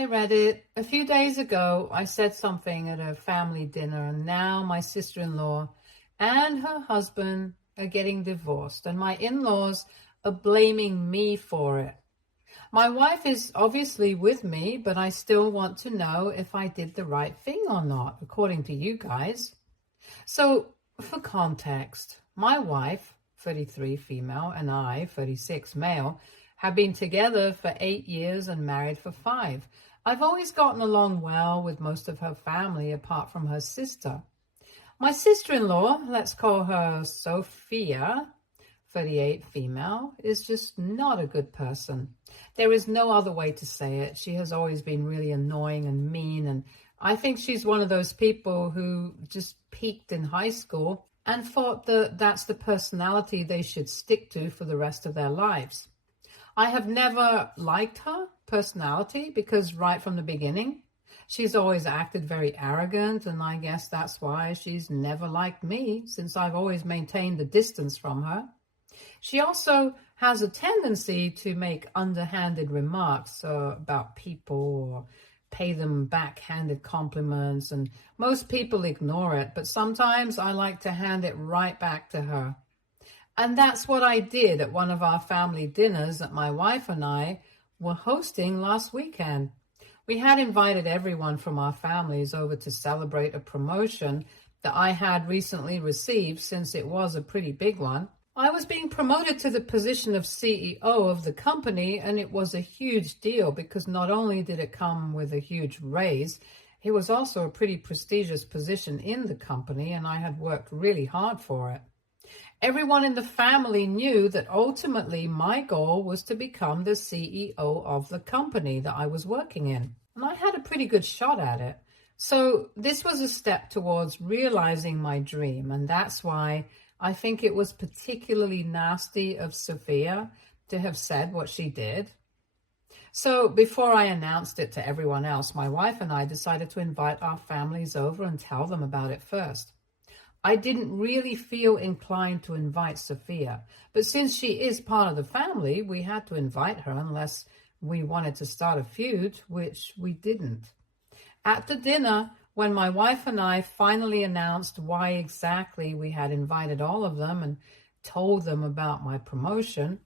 Hi Reddit. A few days ago, I said something at a family dinner, and now my sister-in-law and her husband are getting divorced, and my in-laws are blaming me for it. My wife is obviously with me, but I still want to know if I did the right thing or not, according to you guys. So, for context, my wife, 33 female, and I, 36 male, have been together for 8 years and married for 5. I've always gotten along well with most of her family apart from her sister. My sister-in-law, let's call her Sophia, 38 female, is just not a good person. There is no other way to say it. She has always been really annoying and mean, and I think she's one of those people who just peaked in high school and thought that that's the personality they should stick to for the rest of their lives. I have never liked her personality because right from the beginning, she's always acted very arrogant, and I guess that's why she's never liked me, since I've always maintained a distance from her. She also has a tendency to make underhanded remarks about people or pay them backhanded compliments, and most people ignore it, but sometimes I like to hand it right back to her. And that's what I did at one of our family dinners that my wife and I were hosting last weekend. We had invited everyone from our families over to celebrate a promotion that I had recently received, since it was a pretty big one. I was being promoted to the position of CEO of the company, and it was a huge deal because not only did it come with a huge raise, it was also a pretty prestigious position in the company, and I had worked really hard for it. Everyone in the family knew that ultimately my goal was to become the CEO of the company that I was working in, and I had a pretty good shot at it. So this was a step towards realizing my dream, and that's why I think it was particularly nasty of Sophia to have said what she did. So before I announced it to everyone else, my wife and I decided to invite our families over and tell them about it first. I didn't really feel inclined to invite Sophia, but since she is part of the family, we had to invite her unless we wanted to start a feud, which we didn't. At the dinner, when my wife and I finally announced why exactly we had invited all of them and told them about my promotion,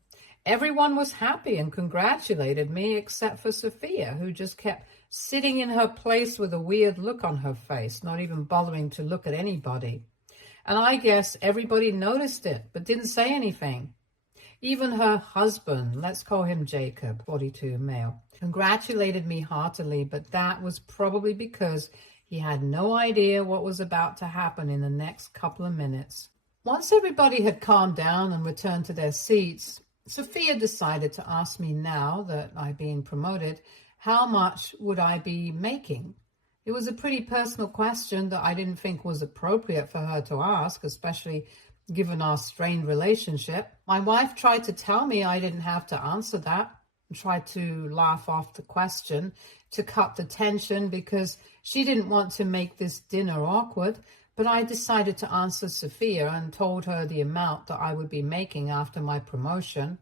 everyone was happy and congratulated me except for Sophia, who just kept sitting in her place with a weird look on her face, not even bothering to look at anybody. And I guess everybody noticed it, but didn't say anything. Even her husband, let's call him Jacob, 42 male, congratulated me heartily, but that was probably because he had no idea what was about to happen in the next couple of minutes. Once everybody had calmed down and returned to their seats, Sophia decided to ask me, now that I'd been promoted, how much would I be making? It was a pretty personal question that I didn't think was appropriate for her to ask, especially given our strained relationship. My wife tried to tell me I didn't have to answer that, and tried to laugh off the question to cut the tension because she didn't want to make this dinner awkward, but I decided to answer Sophia and told her the amount that I would be making after my promotion.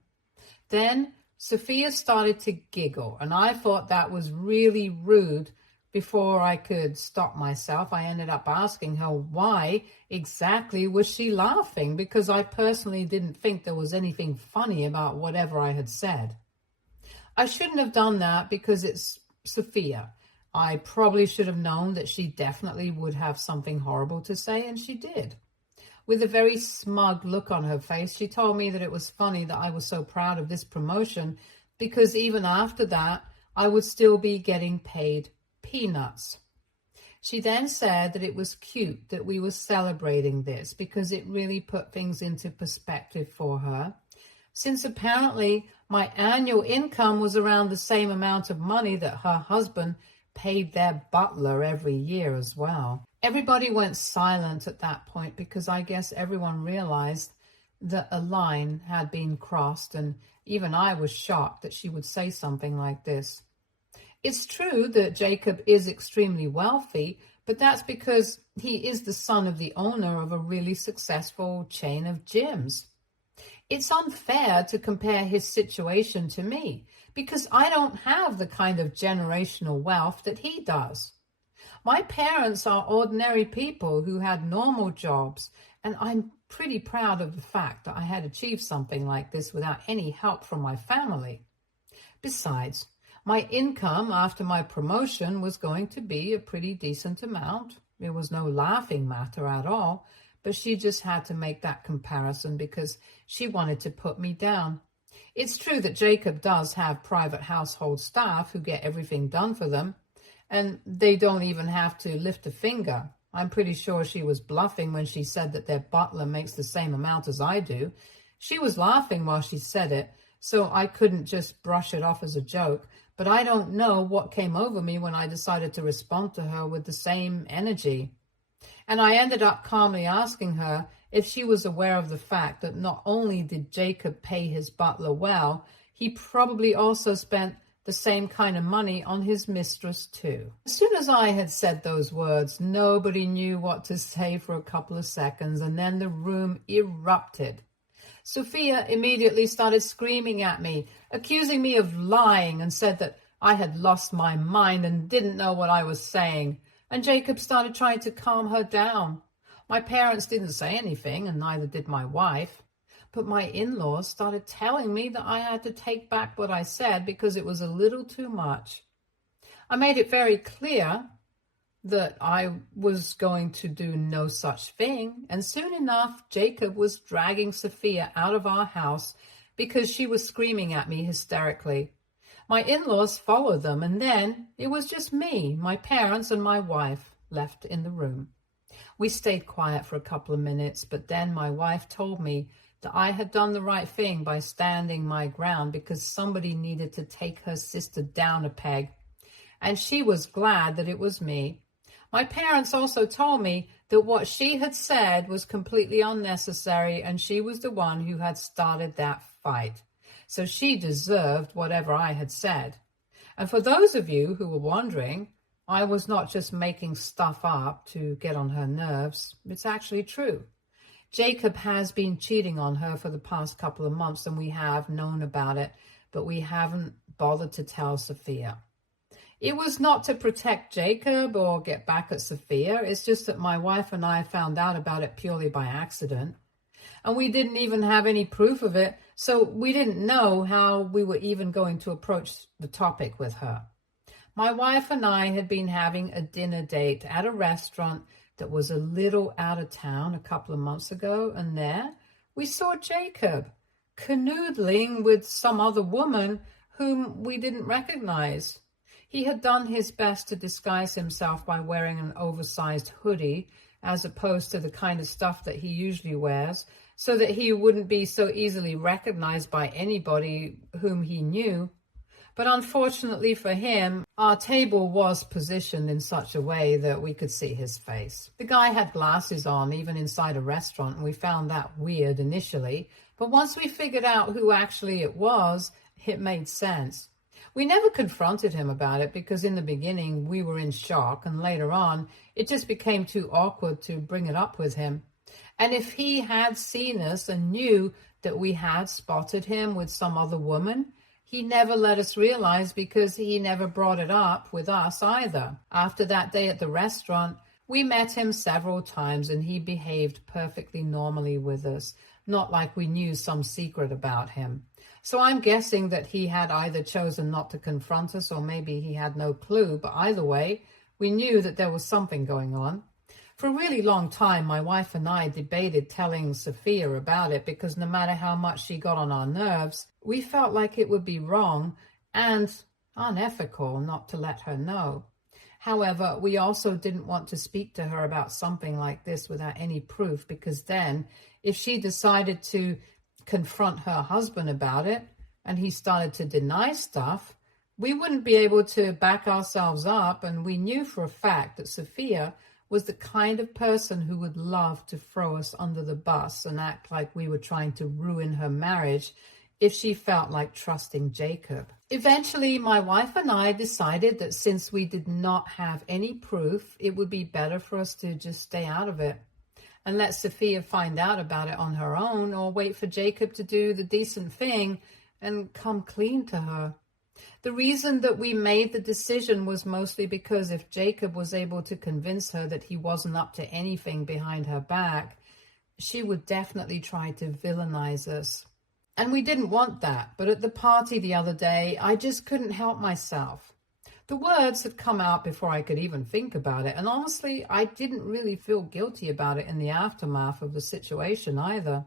Then Sophia started to giggle, and I thought that was really rude. Before I could stop myself, I ended up asking her why exactly was she laughing, because I personally didn't think there was anything funny about whatever I had said. I shouldn't have done that because it's Sophia. I probably should have known that she definitely would have something horrible to say, and she did. With a very smug look on her face, she told me that it was funny that I was so proud of this promotion because even after that, I would still be getting paid peanuts. She then said that it was cute that we were celebrating this because it really put things into perspective for her, since apparently my annual income was around the same amount of money that her husband paid their butler every year as well. Everybody went silent at that point because I guess everyone realized that a line had been crossed, and even I was shocked that she would say something like this. It's true that Jacob is extremely wealthy, but that's because he is the son of the owner of a really successful chain of gyms. It's unfair to compare his situation to me because I don't have the kind of generational wealth that he does. My parents are ordinary people who had normal jobs, and I'm pretty proud of the fact that I had achieved something like this without any help from my family. Besides, my income after my promotion was going to be a pretty decent amount. It was no laughing matter at all, but she just had to make that comparison because she wanted to put me down. It's true that Jacob does have private household staff who get everything done for them, and they don't even have to lift a finger. I'm pretty sure she was bluffing when she said that their butler makes the same amount as I do. She was laughing while she said it, so I couldn't just brush it off as a joke. But I don't know what came over me when I decided to respond to her with the same energy. And I ended up calmly asking her if she was aware of the fact that not only did Jacob pay his butler well, he probably also spent the same kind of money on his mistress too. As soon as I had said those words, nobody knew what to say for a couple of seconds, and then the room erupted. Sophia immediately started screaming at me, accusing me of lying, and said that I had lost my mind and didn't know what I was saying. And Jacob started trying to calm her down. My parents didn't say anything, and neither did my wife. But my in-laws started telling me that I had to take back what I said because it was a little too much. I made it very clear that I was going to do no such thing, and soon enough Jacob was dragging Sophia out of our house because she was screaming at me hysterically. My in-laws followed them, and then it was just me, my parents, and my wife left in the room. We stayed quiet for a couple of minutes, but then my wife told me that I had done the right thing by standing my ground because somebody needed to take her sister down a peg, and she was glad that it was me. My parents also told me that what she had said was completely unnecessary, and she was the one who had started that fight. So she deserved whatever I had said. And for those of you who were wondering, I was not just making stuff up to get on her nerves. It's actually true. Jacob has been cheating on her for the past couple of months, and we have known about it, but we haven't bothered to tell Sophia. It was not to protect Jacob or get back at Sophia. It's just that my wife and I found out about it purely by accident. And we didn't even have any proof of it, so we didn't know how we were even going to approach the topic with her. My wife and I had been having a dinner date at a restaurant that was a little out of town a couple of months ago, and there we saw Jacob canoodling with some other woman whom we didn't recognize. He had done his best to disguise himself by wearing an oversized hoodie as opposed to the kind of stuff that he usually wears, so that he wouldn't be so easily recognized by anybody whom he knew. But unfortunately for him, our table was positioned in such a way that we could see his face. The guy had glasses on even inside a restaurant, and we found that weird initially. But once we figured out who actually it was, it made sense. We never confronted him about it because in the beginning we were in shock, and later on it just became too awkward to bring it up with him. And if he had seen us and knew that we had spotted him with some other woman, he never let us realize because he never brought it up with us either. After that day at the restaurant, we met him several times and he behaved perfectly normally with us, not like we knew some secret about him. So I'm guessing that he had either chosen not to confront us or maybe he had no clue, but either way, we knew that there was something going on. For a really long time, my wife and I debated telling Sophia about it because no matter how much she got on our nerves, we felt like it would be wrong and unethical not to let her know. However, we also didn't want to speak to her about something like this without any proof, because then if she decided to confront her husband about it and he started to deny stuff, we wouldn't be able to back ourselves up. And we knew for a fact that Sophia was the kind of person who would love to throw us under the bus and act like we were trying to ruin her marriage if she felt like trusting Jacob. Eventually, my wife and I decided that since we did not have any proof, it would be better for us to just stay out of it and let Sophia find out about it on her own, or wait for Jacob to do the decent thing and come clean to her. The reason that we made the decision was mostly because if Jacob was able to convince her that he wasn't up to anything behind her back, she would definitely try to villainize us. And we didn't want that, but at the party the other day, I just couldn't help myself. The words had come out before I could even think about it, and honestly, I didn't really feel guilty about it in the aftermath of the situation either.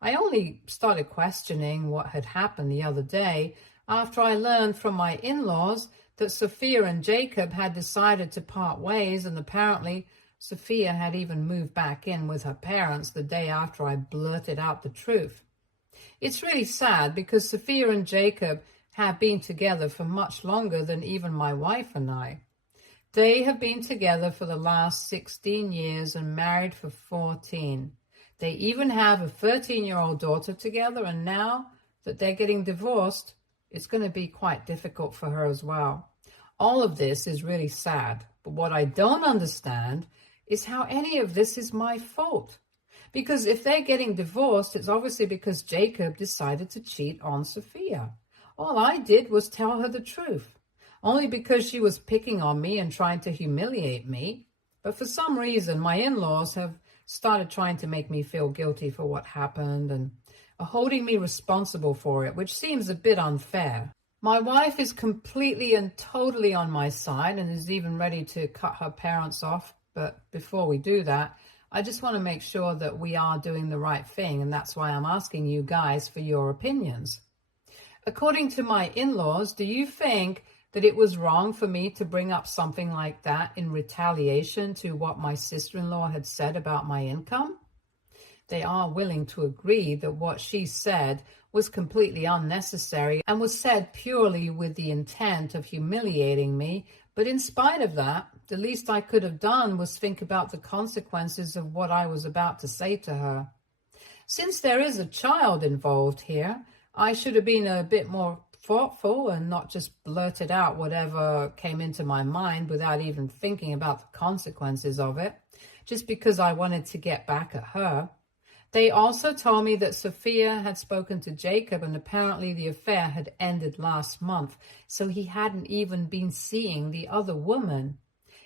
I only started questioning what had happened the other day after I learned from my in-laws that Sophia and Jacob had decided to part ways, and apparently Sophia had even moved back in with her parents the day after I blurted out the truth. It's really sad because Sophia and Jacob have been together for much longer than even my wife and I. They have been together for the last 16 years and married for 14. They even have a 13-year-old daughter together, and now that they're getting divorced, it's going to be quite difficult for her as well. All of this is really sad, but what I don't understand is how any of this is my fault. Because if they're getting divorced, it's obviously because Jacob decided to cheat on Sophia. All I did was tell her the truth, only because she was picking on me and trying to humiliate me. But for some reason, my in-laws have started trying to make me feel guilty for what happened and are holding me responsible for it, which seems a bit unfair. My wife is completely and totally on my side and is even ready to cut her parents off. But before we do that, I just want to make sure that we are doing the right thing, and that's why I'm asking you guys for your opinions. According to my in-laws, do you think that it was wrong for me to bring up something like that in retaliation to what my sister-in-law had said about my income? They are willing to agree that what she said was completely unnecessary and was said purely with the intent of humiliating me. But in spite of that, the least I could have done was think about the consequences of what I was about to say to her. Since there is a child involved here, I should have been a bit more thoughtful and not just blurted out whatever came into my mind without even thinking about the consequences of it, just because I wanted to get back at her. They also told me that Sophia had spoken to Jacob, and apparently the affair had ended last month, so he hadn't even been seeing the other woman.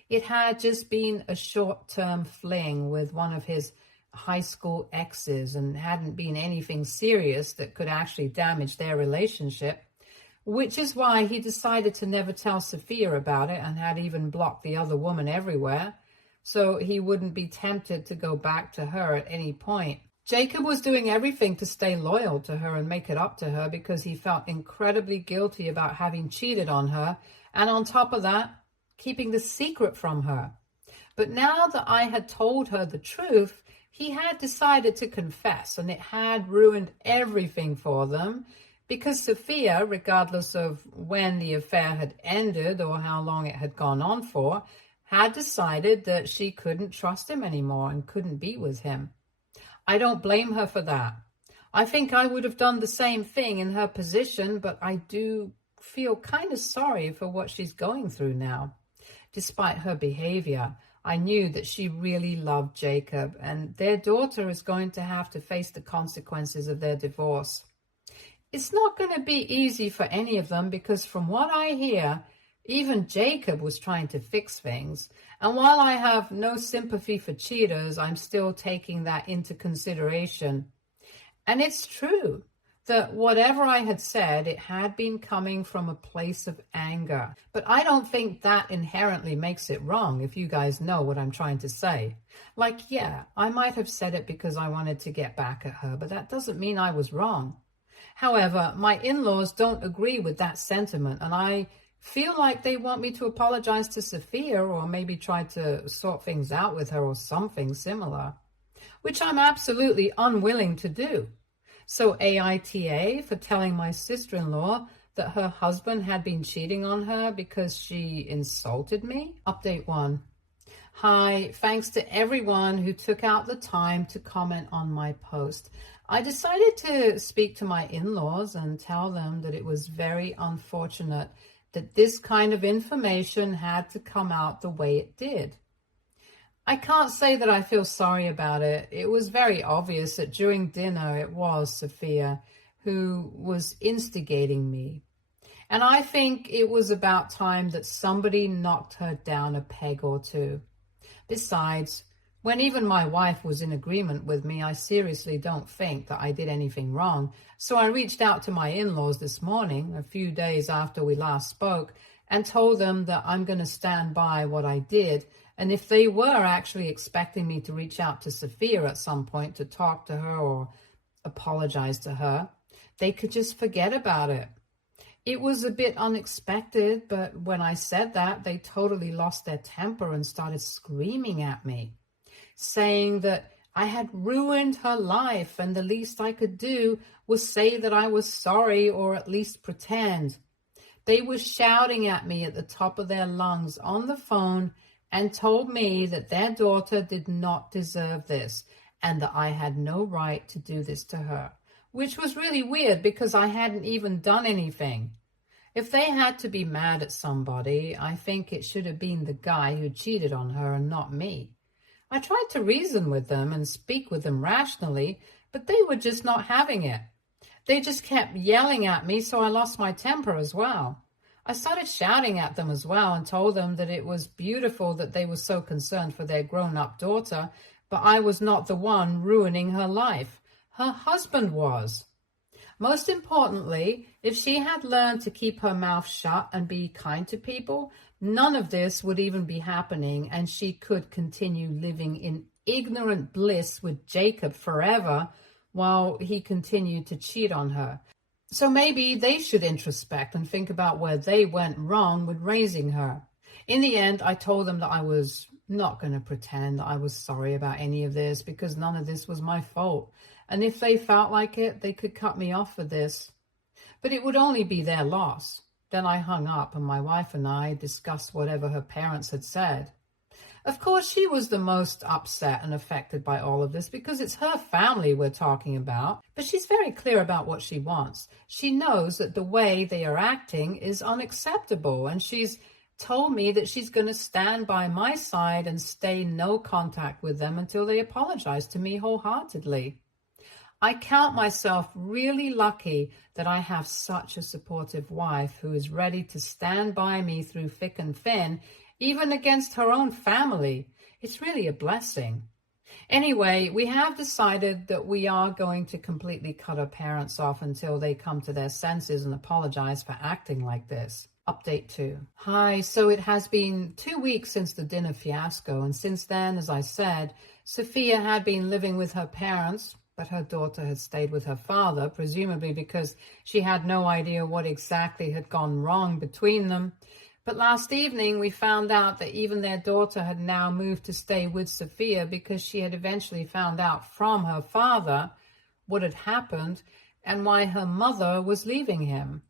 It had just been a short-term fling with one of his high school exes and hadn't been anything serious that could actually damage their relationship, which is why he decided to never tell Sophia about it and had even blocked the other woman everywhere, so he wouldn't be tempted to go back to her at any point. Jacob was doing everything to stay loyal to her and make it up to her because he felt incredibly guilty about having cheated on her, and on top of that, keeping the secret from her. But now that I had told her the truth, he had decided to confess, and it had ruined everything for them because Sophia, regardless of when the affair had ended or how long it had gone on for, had decided that she couldn't trust him anymore and couldn't be with him. I don't blame her for that. I think I would have done the same thing in her position, but I do feel kind of sorry for what she's going through now. Despite her behavior, I knew that she really loved Jacob, and their daughter is going to have to face the consequences of their divorce. It's not going to be easy for any of them because from what I hear, even Jacob was trying to fix things. And while I have no sympathy for cheaters, I'm still taking that into consideration. And it's true that whatever I had said, it had been coming from a place of anger. But I don't think that inherently makes it wrong, if you guys know what I'm trying to say. Like, yeah, I might have said it because I wanted to get back at her, but that doesn't mean I was wrong. However, my in-laws don't agree with that sentiment, and I feel like they want me to apologize to Sophia or maybe try to sort things out with her or something similar, which I'm absolutely unwilling to do. So AITA for telling my sister-in-law that her husband had been cheating on her because she insulted me. Update 1. Hi, thanks to everyone who took out the time to comment on my post. I decided to speak to my in-laws and tell them that it was very unfortunate that this kind of information had to come out the way it did. I can't say that I feel sorry about it. It was very obvious that during dinner it was Sophia who was instigating me. And I think it was about time that somebody knocked her down a peg or two. Besides, when even my wife was in agreement with me, I seriously don't think that I did anything wrong. So I reached out to my in-laws this morning, a few days after we last spoke, and told them that I'm going to stand by what I did. And if they were actually expecting me to reach out to Sophia at some point to talk to her or apologize to her, they could just forget about it. It was a bit unexpected, but when I said that, they totally lost their temper and started screaming at me, saying that I had ruined her life and the least I could do was say that I was sorry or at least pretend. They were shouting at me at the top of their lungs on the phone and told me that their daughter did not deserve this and that I had no right to do this to her, which was really weird because I hadn't even done anything. If they had to be mad at somebody, I think it should have been the guy who cheated on her and not me. I tried to reason with them and speak with them rationally, but they were just not having it. They just kept yelling at me, so I lost my temper as well. I started shouting at them as well and told them that it was beautiful that they were so concerned for their grown-up daughter, but I was not the one ruining her life. Her husband was. Most importantly, if she had learned to keep her mouth shut and be kind to people, none of this would even be happening, and she could continue living in ignorant bliss with Jacob forever while he continued to cheat on her. So maybe they should introspect and think about where they went wrong with raising her. In the end, I told them that I was not going to pretend that I was sorry about any of this because none of this was my fault. And if they felt like it, they could cut me off for this. But it would only be their loss. Then I hung up and my wife and I discussed whatever her parents had said. Of course, she was the most upset and affected by all of this because it's her family we're talking about. But she's very clear about what she wants. She knows that the way they are acting is unacceptable, and she's told me that she's going to stand by my side and stay no contact with them until they apologize to me wholeheartedly. I count myself really lucky that I have such a supportive wife who is ready to stand by me through thick and thin, even against her own family. It's really a blessing. Anyway, we have decided that we are going to completely cut our parents off until they come to their senses and apologize for acting like this. Update 2. Hi, so it has been 2 weeks since the dinner fiasco, and since then, as I said, Sophia had been living with her parents, but her daughter had stayed with her father, presumably because she had no idea what exactly had gone wrong between them. But last evening, we found out that even their daughter had now moved to stay with Sophia because she had eventually found out from her father what had happened and why her mother was leaving him.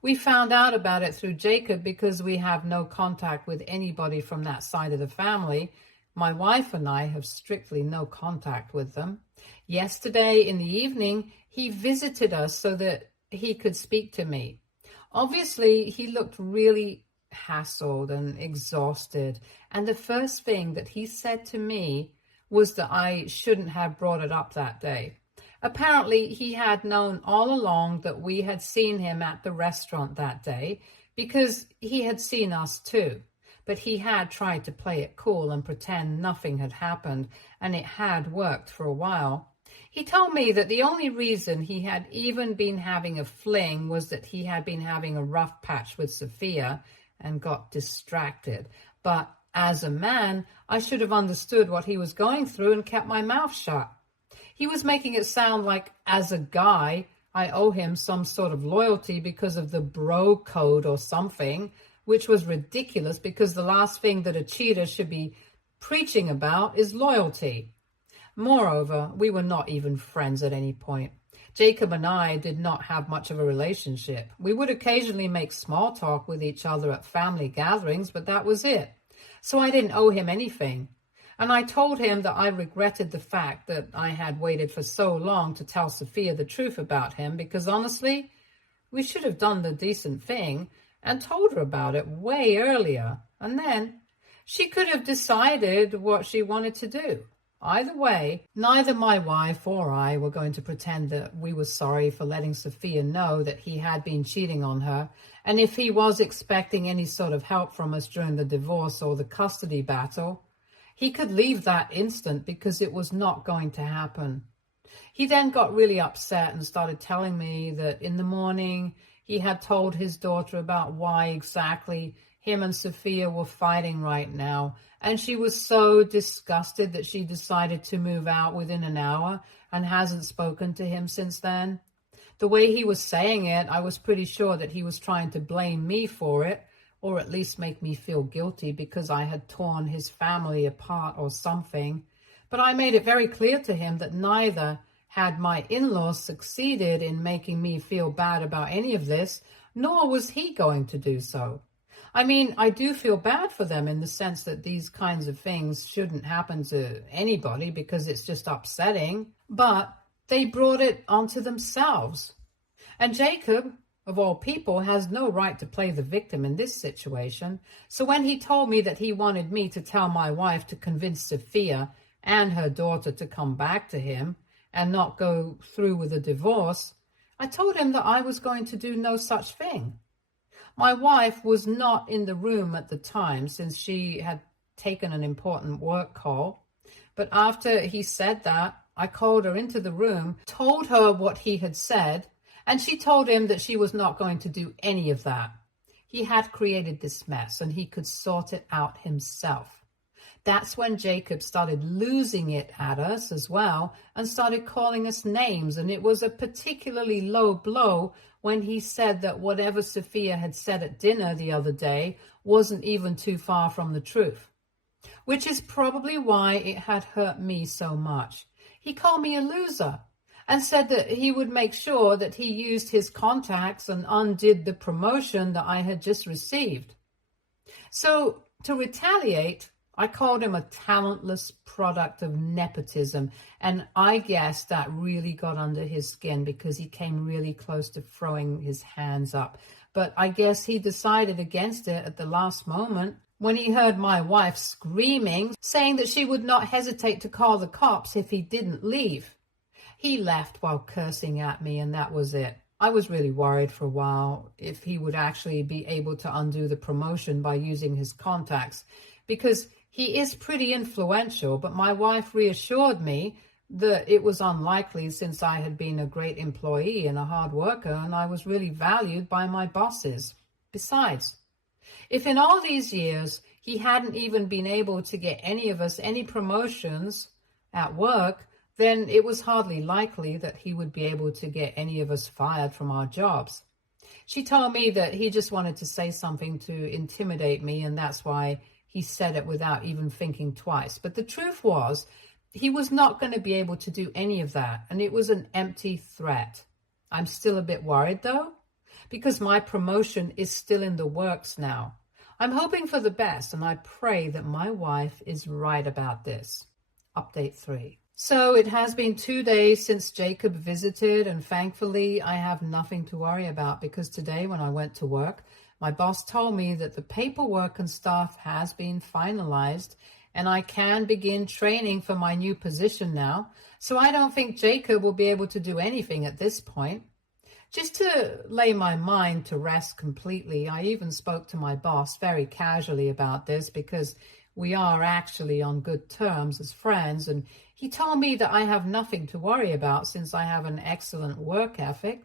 We found out about it through Jacob because we have no contact with anybody from that side of the family. My wife and I have strictly no contact with them. Yesterday in the evening, he visited us so that he could speak to me. Obviously, he looked really hassled and exhausted, and the first thing that he said to me was that I shouldn't have brought it up that day. Apparently, he had known all along that we had seen him at the restaurant that day because he had seen us too. But he had tried to play it cool and pretend nothing had happened, and it had worked for a while. He told me that the only reason he had even been having a fling was that he had been having a rough patch with Sophia and got distracted. But as a man, I should have understood what he was going through and kept my mouth shut. He was making it sound like, as a guy, I owe him some sort of loyalty because of the bro code or something, which was ridiculous because the last thing that a cheater should be preaching about is loyalty. Moreover, we were not even friends at any point. Jacob and I did not have much of a relationship. We would occasionally make small talk with each other at family gatherings, but that was it. So I didn't owe him anything. And I told him that I regretted the fact that I had waited for so long to tell Sophia the truth about him because honestly, we should have done the decent thing and told her about it way earlier. And then she could have decided what she wanted to do. Either way, neither my wife or I were going to pretend that we were sorry for letting Sophia know that he had been cheating on her, and if he was expecting any sort of help from us during the divorce or the custody battle, he could leave that instant because it was not going to happen. He then got really upset and started telling me that in the morning he had told his daughter about why exactly him and Sophia were fighting right now, and she was so disgusted that she decided to move out within an hour and hasn't spoken to him since then. The way he was saying it, I was pretty sure that he was trying to blame me for it, or at least make me feel guilty because I had torn his family apart or something. But I made it very clear to him that neither had my in-laws succeeded in making me feel bad about any of this, nor was he going to do so. I mean, I do feel bad for them in the sense that these kinds of things shouldn't happen to anybody because it's just upsetting, but they brought it onto themselves. And Jacob, of all people, has no right to play the victim in this situation. So when he told me that he wanted me to tell my wife to convince Sophia and her daughter to come back to him and not go through with a divorce, I told him that I was going to do no such thing. My wife was not in the room at the time since she had taken an important work call. But after he said that, I called her into the room, told her what he had said, and she told him that she was not going to do any of that. He had created this mess and he could sort it out himself. That's when Jacob started losing it at us as well and started calling us names. And it was a particularly low blow when he said that whatever Sophia had said at dinner the other day wasn't even too far from the truth, which is probably why it had hurt me so much. He called me a loser and said that he would make sure that he used his contacts and undid the promotion that I had just received. So to retaliate, I called him a talentless product of nepotism, and I guess that really got under his skin because he came really close to throwing his hands up. But I guess he decided against it at the last moment when he heard my wife screaming, saying that she would not hesitate to call the cops if he didn't leave. He left while cursing at me, and that was it. I was really worried for a while if he would actually be able to undo the promotion by using his contacts, because he is pretty influential, but my wife reassured me that it was unlikely since I had been a great employee and a hard worker, and I was really valued by my bosses. Besides, if in all these years he hadn't even been able to get any of us any promotions at work, then it was hardly likely that he would be able to get any of us fired from our jobs. She told me that he just wanted to say something to intimidate me, and that's why he said it without even thinking twice. But the truth was, he was not going to be able to do any of that, and it was an empty threat. I'm still a bit worried, though, because my promotion is still in the works now. I'm hoping for the best, and I pray that my wife is right about this. Update 3. So it has been 2 days since Jacob visited, and thankfully I have nothing to worry about because today when I went to work, my boss told me that the paperwork and stuff has been finalized and I can begin training for my new position now. So I don't think Jacob will be able to do anything at this point. Just to lay my mind to rest completely, I even spoke to my boss very casually about this because we are actually on good terms as friends, and he told me that I have nothing to worry about since I have an excellent work ethic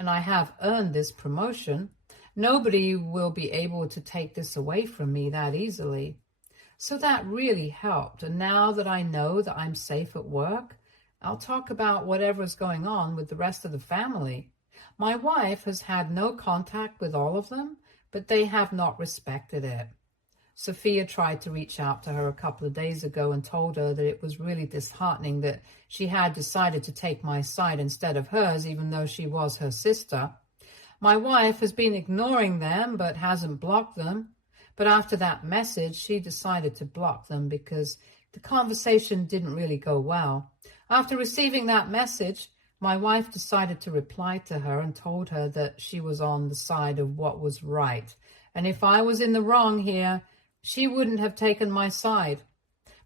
and I have earned this promotion. Nobody will be able to take this away from me that easily. So that really helped. And now that I know that I'm safe at work, I'll talk about whatever's going on with the rest of the family. My wife has had no contact with all of them, but they have not respected it. Sophia tried to reach out to her a couple of days ago and told her that it was really disheartening that she had decided to take my side instead of hers, even though she was her sister. My wife has been ignoring them but hasn't blocked them. But after that message, she decided to block them because the conversation didn't really go well. After receiving that message, my wife decided to reply to her and told her that she was on the side of what was right. And if I was in the wrong here, she wouldn't have taken my side.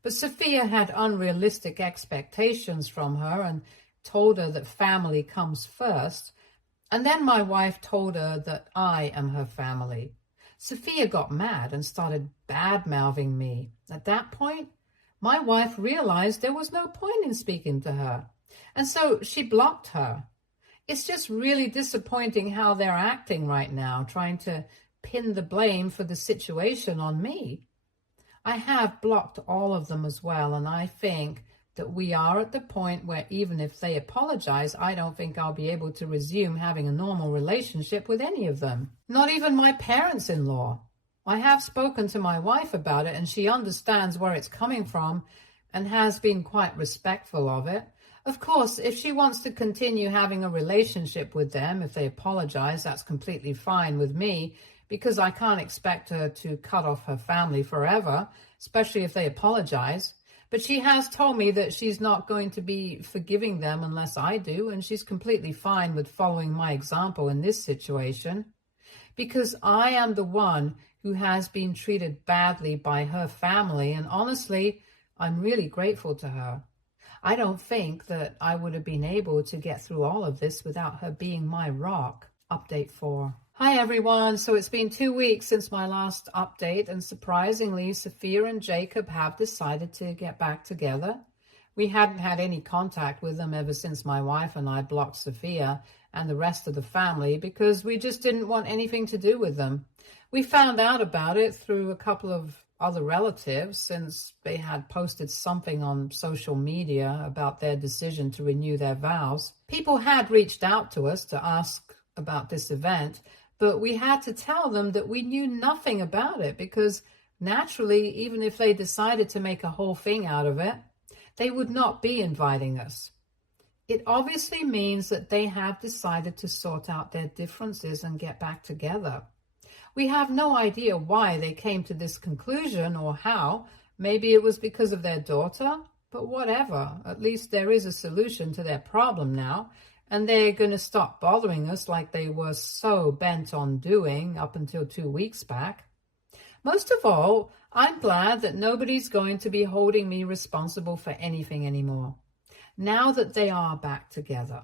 But Sophia had unrealistic expectations from her and told her that family comes first. And then my wife told her that I am her family. Sophia got mad and started bad-mouthing me. At that point, my wife realized there was no point in speaking to her, and so she blocked her. It's just really disappointing how they're acting right now, trying to pin the blame for the situation on me. I have blocked all of them as well, and I think that we are at the point where even if they apologize, I don't think I'll be able to resume having a normal relationship with any of them. Not even my parents-in-law. I have spoken to my wife about it, and she understands where it's coming from and has been quite respectful of it. Of course, if she wants to continue having a relationship with them, if they apologize, that's completely fine with me, because I can't expect her to cut off her family forever, especially if they apologize. But she has told me that she's not going to be forgiving them unless I do, and she's completely fine with following my example in this situation, because I am the one who has been treated badly by her family, and honestly, I'm really grateful to her. I don't think that I would have been able to get through all of this without her being my rock. Update 4. Hi everyone, so it's been 2 weeks since my last update, and surprisingly, Sophia and Jacob have decided to get back together. We hadn't had any contact with them ever since my wife and I blocked Sophia and the rest of the family because we just didn't want anything to do with them. We found out about it through a couple of other relatives, since they had posted something on social media about their decision to renew their vows. People had reached out to us to ask about this event, but we had to tell them that we knew nothing about it because naturally, even if they decided to make a whole thing out of it, they would not be inviting us. It obviously means that they have decided to sort out their differences and get back together. We have no idea why they came to this conclusion or how. Maybe it was because of their daughter, but whatever. At least there is a solution to their problem now, and they're going to stop bothering us like they were so bent on doing up until 2 weeks back. Most of all, I'm glad that nobody's going to be holding me responsible for anything anymore, now that they are back together.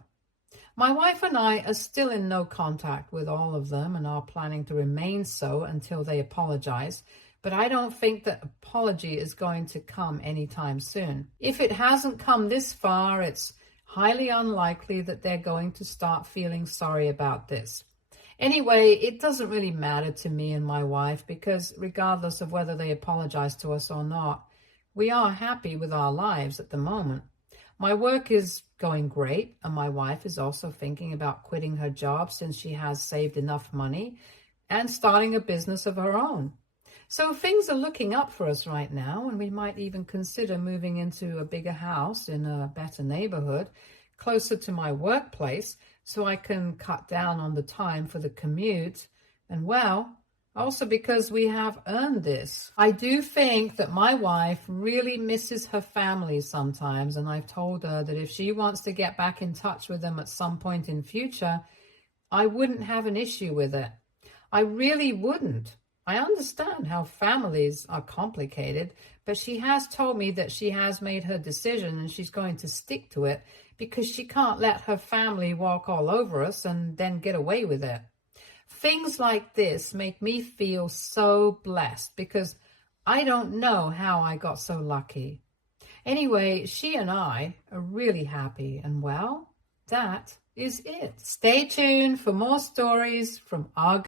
My wife and I are still in no contact with all of them and are planning to remain so until they apologize, but I don't think that apology is going to come anytime soon. If it hasn't come this far, it's highly unlikely that they're going to start feeling sorry about this. Anyway, it doesn't really matter to me and my wife because regardless of whether they apologize to us or not, we are happy with our lives at the moment. My work is going great, and my wife is also thinking about quitting her job since she has saved enough money and starting a business of her own. So things are looking up for us right now, and we might even consider moving into a bigger house in a better neighborhood, closer to my workplace, so I can cut down on the time for the commute. And well, also because we have earned this. I do think that my wife really misses her family sometimes, and I've told her that if she wants to get back in touch with them at some point in future, I wouldn't have an issue with it. I really wouldn't. I understand how families are complicated, but she has told me that she has made her decision and she's going to stick to it because she can't let her family walk all over us and then get away with it. Things like this make me feel so blessed because I don't know how I got so lucky. Anyway, she and I are really happy, and well, that is it. Stay tuned for more stories from our